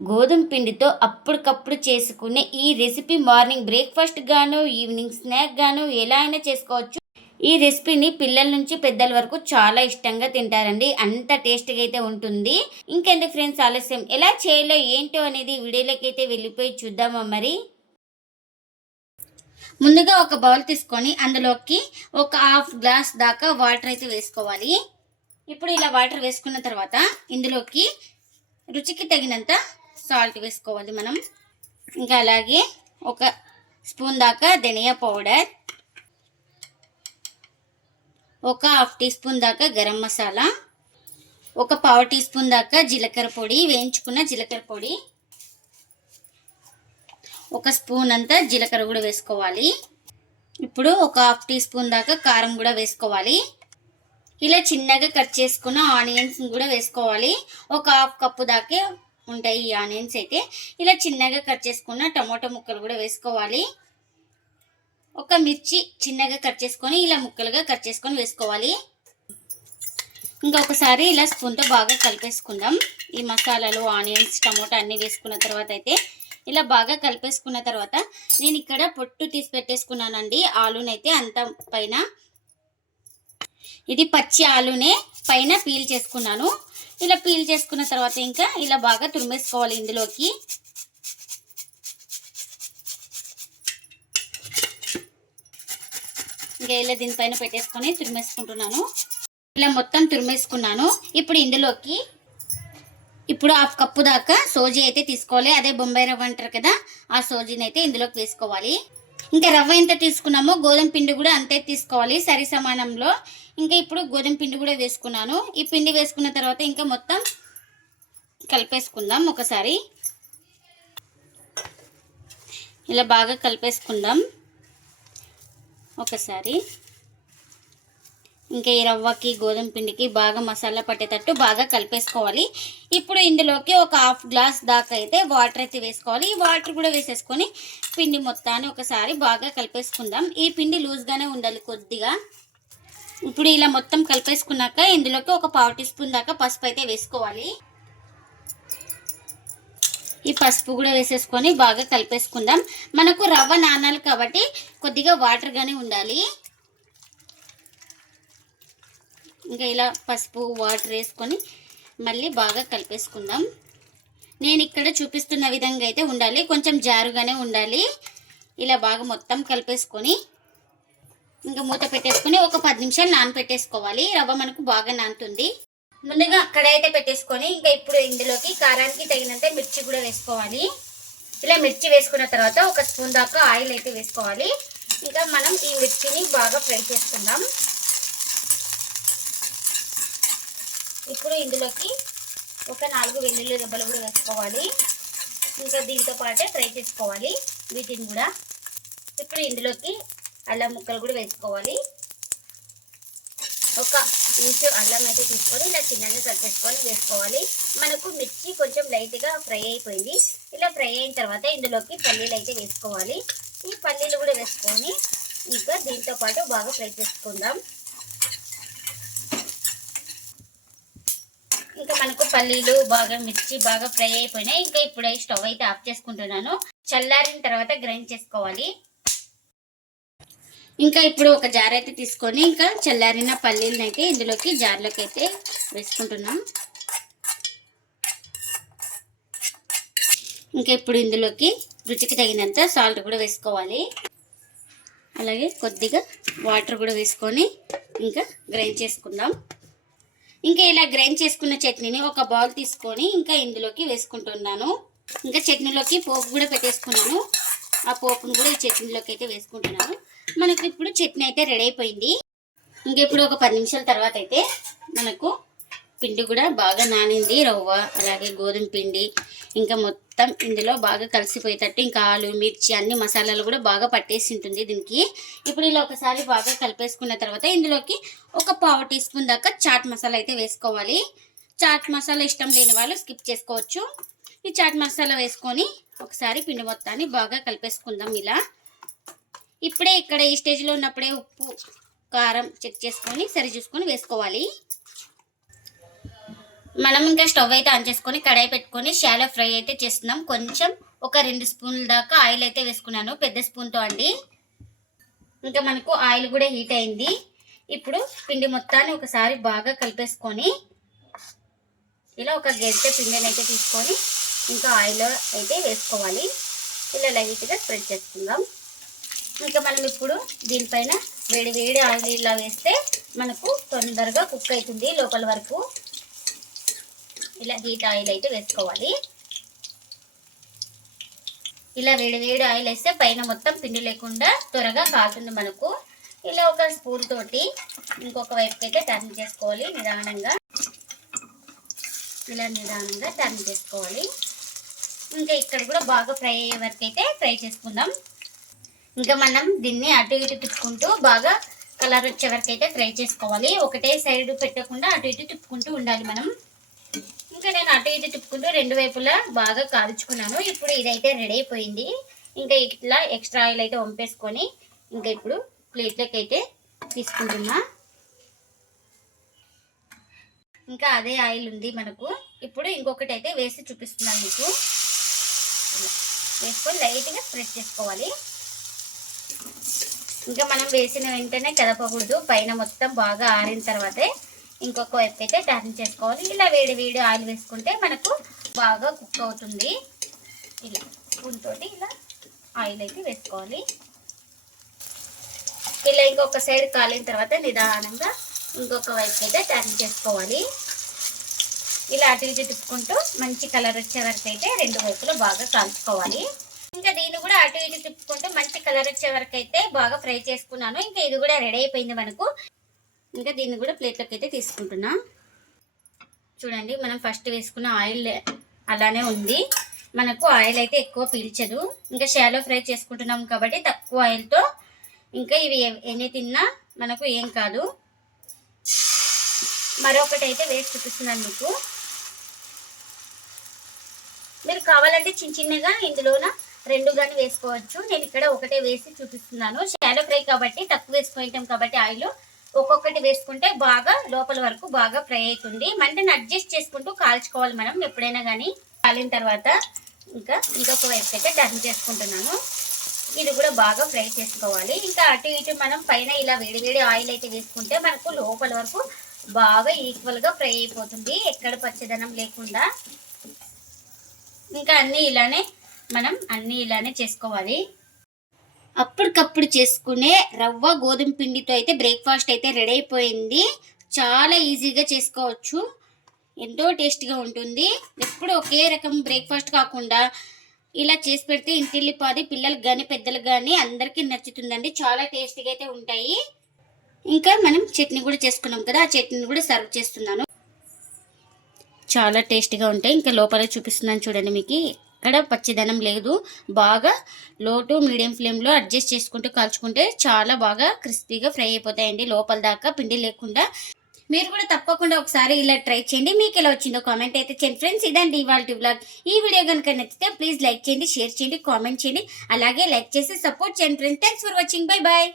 గోధుమ పిండితో అప్పటికప్పుడు చేసుకునే ఈ రెసిపీ మార్నింగ్ బ్రేక్ఫాస్ట్ గాను ఈవినింగ్ స్నాక్ గాను ఎలా అయినా చేసుకోవచ్చు. ఈ రెసిపీని పిల్లల నుంచి పెద్దల వరకు చాలా ఇష్టంగా తింటారండి. అంత టేస్ట్గా అయితే ఉంటుంది. ఇంకెందుకు ఫ్రెండ్స్ ఆలస్యం? ఎలా చేయాలో ఏంటో అనేది వీడియోలోకి అయితే వెళ్ళిపోయి చూద్దామా మరి? ముందుగా ఒక బౌల్ తీసుకొని అందులోకి ఒక హాఫ్ గ్లాస్ దాకా వాటర్ అయితే వేసుకోవాలి. ఇప్పుడు ఇలా వాటర్ వేసుకున్న తర్వాత ఇందులోకి రుచికి తగినంత సాల్ట్ వేసుకోవాలి మనం. ఇంకా అలాగే ఒక స్పూన్ దాకా ధనియా పౌడర్. ఒక హాఫ్ టీ స్పూన్ దాకా గరం మసాలా. ఒక పావు టీ స్పూన్ దాకా జీలకర్ర పొడి వేయించుకున్న జీలకర్ర పొడి. ఒక స్పూన్ అంతా జీలకర్ర కూడా వేసుకోవాలి. ఇప్పుడు ఒక హాఫ్ టీ స్పూన్ దాకా కారం కూడా వేసుకోవాలి. ఇలా చిన్నగా కట్ చేసుకున్న ఆనియన్స్ కూడా వేసుకోవాలి. ఒక హాఫ్ కప్పు దాకా ఉంటాయి ఈ ఆనియన్స్ అయితే. ఇలా చిన్నగా కట్ చేసుకున్న టమాటో ముక్కలు కూడా వేసుకోవాలి. ఒక మిర్చి చిన్నగా కట్ చేసుకొని ఇలా ముక్కలుగా కట్ చేసుకొని వేసుకోవాలి. ఇంకా ఒకసారి ఇలా స్పూన్తో బాగా కలిపేసుకుందాం. ఈ మసాలాలు ఆనియన్స్ టమోటా అన్నీ వేసుకున్న తర్వాత అయితే ఇలా బాగా కలిపేసుకున్న తర్వాత నేను ఇక్కడ పొట్టు తీసి పెట్టేసుకున్నానండి. ఆలునైతే అంత పైన. ఇది పచ్చి ఆలునే పైన పీల్ చేసుకున్నాను. ఇలా పీల్ చేసుకున్న తర్వాత ఇంకా ఇలా బాగా తురిమేసుకోవాలి ఇందులోకి. ఇంకా ఇలా దీనిపైన పెట్టేసుకొని తురిమేసుకుంటున్నాను. ఇలా మొత్తం తురిమేసుకున్నాను. ఇప్పుడు ఇందులోకి ఇప్పుడు హాఫ్ కప్పు దాకా సోజీ అయితే తీసుకోవాలి. అదే బొంబాయి రవ్వ అంటారు కదా ఆ సోజీని అయితే ఇందులోకి వేసుకోవాలి. ఇంకా రవ్వ ఎంత తీసుకున్నామో గోధుమ పిండి కూడా అంతే తీసుకోవాలి సరి సమానంలో. ఇంకా ఇప్పుడు గోధుమ పిండి కూడా వేసుకున్నాను. ఈ పిండి వేసుకున్న తర్వాత ఇంకా మొత్తం కలిపేసుకుందాం ఒకసారి. ఇలా బాగా కలిపేసుకుందాం. ఒకసారి. ఇంకా ఈ రవ్వకి గోధుమ పిండికి బాగా మసాలా పట్టేటట్టు బాగా కలిపేసుకోవాలి. ఇప్పుడు ఇందులోకి ఒక హాఫ్ గ్లాస్ దాకా అయితే వాటర్ అయితే వేసుకోవాలి. ఈ వాటర్ కూడా వేసేసుకొని పిండి మొత్తాన్ని ఒకసారి బాగా కలిపేసుకుందాం. ఈ పిండి లూజ్గానే ఉండాలి కొద్దిగా. ఇప్పుడు ఇలా మొత్తం కలిపేసుకున్నాక ఇందులోకి ఒక పావు టీ స్పూన్ దాకా పసుపు అయితే వేసుకోవాలి. ఈ పసుపు కూడా వేసేసుకొని బాగా కలిపేసుకుందాం. మనకు రవ్వ నానాలి కాబట్టి కొద్దిగా వాటర్గానే ఉండాలి. ఇంకా ఇలా పసుపు వాటర్ వేసుకొని మళ్ళీ బాగా కలిపేసుకుందాం. నేను ఇక్కడ చూపిస్తున్న విధంగా అయితే ఉండాలి. కొంచెం జారుగానే ఉండాలి. ఇలా బాగా మొత్తం కలిపేసుకొని ఇంకా మూత పెట్టేసుకొని ఒక పది నిమిషాలు నానపెట్టేసుకోవాలి. రవ్వ మనకు బాగా నానుతుంది. ముందుగా అక్కడైతే పెట్టేసుకొని ఇంకా ఇప్పుడు ఇందులోకి కారానికి తగినంత మిర్చి కూడా వేసుకోవాలి. ఇలా మిర్చి వేసుకున్న తర్వాత ఒక స్పూన్ దాకా ఆయిల్ అయితే వేసుకోవాలి. ఇంకా మనం ఈ మిర్చిని బాగా ఫ్రై చేసుకుందాం. ఇప్పుడు ఇందులోకి ఒక నాలుగు వెల్లుల్లి దెబ్బలు కూడా వేసుకోవాలి. ఇంకా దీంతో పాటే ఫ్రై చేసుకోవాలి. వీటిని కూడా ఇప్పుడు ఇందులోకి అల్లం ముక్కలు కూడా వేసుకోవాలి. ఒక ఇంచు అల్లం అయితే తీసుకొని ఇలా చిన్నగా కట్ చేసుకొని వేసుకోవాలి. మనకు మిర్చి కొంచెం లైట్గా ఫ్రై అయిపోయింది. ఇలా ఫ్రై అయిన తర్వాత ఇందులోకి పల్లీలు అయితే వేసుకోవాలి. ఈ పల్లీలు కూడా వేసుకొని ఇంకా దీంతో పాటు బాగా ఫ్రై చేసుకుందాం. ఇంకా మనకు పల్లీలు బాగా మిర్చి బాగా ఫ్రై అయిపోయినాయి. ఇంకా ఇప్పుడు స్టవ్ అయితే ఆఫ్ చేసుకుంటున్నాను. చల్లారిన తర్వాత గ్రైండ్ చేసుకోవాలి. ఇంకా ఇప్పుడు ఒక జార్ అయితే తీసుకొని ఇంకా చల్లారిన పల్లీలను అయితే ఇందులోకి జార్లోకి అయితే వేసుకుంటున్నాం. ఇంకా ఇప్పుడు ఇందులోకి రుచికి తగినంత సాల్ట్ కూడా వేసుకోవాలి. అలాగే కొద్దిగా వాటర్ కూడా వేసుకొని ఇంకా గ్రైండ్ చేసుకుందాం. ఇంకా ఇలా గ్రైండ్ చేసుకున్న చట్నీని ఒక బౌల్ తీసుకొని ఇంకా ఇందులోకి వేసుకుంటున్నాను. ఇంకా చట్నీలోకి పోపు కూడా పెట్టేసుకున్నాను. ఆ పోపును కూడా ఈ చట్నీలోకి అయితే వేసుకుంటున్నాను. మనకు ఇప్పుడు చట్నీ అయితే రెడీ అయిపోయింది. ఇంక ఇప్పుడు ఒక పది నిమిషాల తర్వాత అయితే మనకు పిండి కూడా బాగా నానింది రవ్వ అలాగే గోధుమ పిండి. ఇంకా మొత్తం ఇందులో బాగా కలిసిపోయేటట్టు ఇంకా ఆలు మిర్చి అన్ని మసాలాలు కూడా బాగా పట్టేసి ఉంటుంది దీనికి. ఇప్పుడు ఇలా ఒకసారి బాగా కలిపేసుకున్న తర్వాత ఇందులోకి ఒక పావు టీ స్పూన్ దాకా చాట్ మసాలా అయితే వేసుకోవాలి. చాట్ మసాలా ఇష్టం లేని వాళ్ళు స్కిప్ చేసుకోవచ్చు. ఈ చాట్ మసాలా వేసుకొని ఒకసారి పిండి మొత్తాన్ని బాగా కలిపేసుకుందాం ఇలా. ఇప్పుడే ఇక్కడ ఈ స్టేజ్లో ఉన్నప్పుడే ఉప్పు కారం చెక్ చేసుకొని సరి చూసుకొని వేసుకోవాలి. మనం ఇంకా స్టవ్ అయితే ఆన్ చేసుకొని కడాయి పెట్టుకొని షాలో ఫ్రై అయితే చేస్తున్నాం. కొంచెం ఒక రెండు స్పూన్ల దాకా ఆయిల్ అయితే వేసుకున్నాను. పెద్ద స్పూన్తో అండి. ఇంకా మనకు ఆయిల్ కూడా హీట్ అయింది. ఇప్పుడు పిండి మొత్తాన్ని ఒకసారి బాగా కలిపేసుకొని ఇలా ఒక గెడ్డ పిండిని అయితే తీసుకొని ఇంకా ఆయిల్ అయితే వేసుకోవాలి. ఇలా లైట్గా స్ప్రెడ్ చేసుకుందాం. ఇంకా మనం ఇప్పుడు దీనిపైన వేడి వేడి ఆయిల్ ఇలా వేస్తే మనకు తొందరగా కుక్ అవుతుంది లోపల వరకు. ఇలా హీట్ ఆయిల్ అయితే వేసుకోవాలి. ఇలా వేడి వేడి ఆయిల్ వేస్తే పైన మొత్తం పిండి లేకుండా త్వరగా కాలుతుంది మనకు. ఇలా ఒక స్పూన్ తోటి ఇంకొక వైపుకి అయితే టర్న్ చేసుకోవాలి నిదానంగా. ఇలా నిదానంగా టర్న్ చేసుకోవాలి. ఇంకా ఇక్కడ కూడా బాగా ఫ్రై అయ్యే వరకు అయితే ఫ్రై చేసుకుందాం. ఇంకా మనం దీన్ని అటు ఇటు తిప్పుకుంటూ బాగా కలర్ వచ్చే వరకు అయితే ఫ్రై చేసుకోవాలి. ఒకటే సైడ్ పెట్టకుండా అటు ఇటు తిప్పుకుంటూ ఉండాలి మనం. ఇంకా నేను అటు ఇటు తిప్పుకుంటూ రెండు వైపులా బాగా కాల్చుకున్నాను. ఇప్పుడు ఇదైతే రెడీ అయిపోయింది. ఇంకా ఇట్లా ఎక్స్ట్రా ఆయిల్ అయితే వంపేసుకొని ఇంకా ఇప్పుడు ప్లేట్లోకి అయితే తీసుకుంటున్నా. ఇంకా అదే ఆయిల్ ఉంది మనకు. ఇప్పుడు ఇంకొకటి అయితే వేసి చూపిస్తున్నాను మీకు. వేసుకొని లైట్గా స్ప్రెడ్ చేసుకోవాలి. ఇంకా మనం వేసిన వెంటనే కదపకూడదు. పైన మొత్తం బాగా ఆరిన తర్వాతే ఇంకొక వైపు అయితే టర్న్ చేసుకోవాలి. ఇలా వేడి వేడి ఆయిల్ వేసుకుంటే మనకు బాగా కుక్ అవుతుంది. ఇలా స్పూన్తో ఇలా ఆయిల్ అయితే వేసుకోవాలి. ఇలా ఇంకొక సైడ్ కాలిన తర్వాత నిదానంగా ఇంకొక వైపు అయితే టర్న్ చేసుకోవాలి. ఇలా అటు ఇటు తిప్పుకుంటూ మంచి కలర్ వచ్చే వరకు అయితే రెండు వైపులు బాగా కాల్చుకోవాలి. ఇంకా దీన్ని కూడా అటు ఇటు తిప్పుకుంటూ మంచి కలర్ వచ్చే వరకు అయితే బాగా ఫ్రై చేసుకున్నాను. ఇంకా ఇది కూడా రెడీ అయిపోయింది మనకు. ఇంకా దీన్ని కూడా ప్లేట్లోకి అయితే తీసుకుంటున్నా. చూడండి మనం ఫస్ట్ వేసుకున్న ఆయిల్ అలానే ఉంది. మనకు ఆయిల్ అయితే ఎక్కువ పీల్చదు. ఇంకా షాలో ఫ్రై చేసుకుంటున్నాం కాబట్టి తక్కువ ఆయిల్తో ఇంకా ఇవి ఎన్ని తిన్నా మనకు ఏం కాదు. మరొకటి అయితే వేసి చూపిస్తున్నాను మీకు. మీరు కావాలంటే చిన్న చిన్నగా ఇందులోన రెండు కానీ వేసుకోవచ్చు. నేను ఇక్కడ ఒకటే వేసి చూపిస్తున్నాను. షాలో ఫ్రై కాబట్టి తక్కువ వేసుకుంటాం కాబట్టి ఆయిల్ ఒక్కొక్కటి వేసుకుంటే బాగా లోపల వరకు బాగా ఫ్రై అవుతుంది. మంటను అడ్జస్ట్ చేసుకుంటూ కాల్చుకోవాలి మనం ఎప్పుడైనా కానీ కాలిన తర్వాత ఇంకా ఇంకొక వైపు అయితే టర్న్ చేసుకుంటున్నాను ఇది కూడా బాగా ఫ్రై చేసుకోవాలి. ఇంకా అటు ఇటు మనం పైన ఇలా వేడి వేడి ఆయిల్ అయితే వేసుకుంటే మనకు లోపల వరకు బాగా ఈక్వల్గా ఫ్రై అయిపోతుంది. ఎక్కడ పచ్చదనం లేకుండా. ఇంకా అన్నీ ఇలానే మనం అన్నీ ఇలానే చేసుకోవాలి. అప్పటికప్పుడు చేసుకునే రవ్వ గోధుమ పిండితో అయితే బ్రేక్ఫాస్ట్ అయితే రెడీ అయిపోయింది. చాలా ఈజీగా చేసుకోవచ్చు. ఎంతో టేస్టీగా ఉంటుంది. ఎప్పుడు ఒకే రకం బ్రేక్ఫాస్ట్ కాకుండా ఇలా చేసి పెడితే ఇంటిల్లిపాది పిల్లలకు కానీ పెద్దలకు కానీ అందరికీ నచ్చుతుందండి. చాలా టేస్టీగా అయితే ఉంటాయి. ఇంకా మనం చట్నీ కూడా చేసుకున్నాం కదా ఆ చట్నీని కూడా సర్వ్ చేస్తున్నాను. చాలా టేస్టీగా ఉంటాయి. ఇంకా లోపల చూపిస్తున్నాను చూడండి మీకు. ఎక్కడ పచ్చిదనం లేదు. బాగా లో టు మీడియం ఫ్లేమ్లో అడ్జస్ట్ చేసుకుంటూ కాల్చుకుంటే చాలా బాగా క్రిస్పీగా ఫ్రై అయిపోతాయండి. లోపల దాకా పిండి లేకుండా. మీరు కూడా తప్పకుండా ఒకసారి ఇలా ట్రై చేయండి. మీకు ఎలా వచ్చిందో కామెంట్ అయితే చేయండి. ఫ్రెండ్స్ ఇదండి ఇవాళ బ్లాగ్ ఈ వీడియో కనుక నచ్చితే ప్లీజ్ లైక్ చేయండి షేర్ చేయండి కామెంట్ చేయండి. అలాగే లైక్ చేసి సపోర్ట్ చేయండి. Friends thanks for watching. Bye bye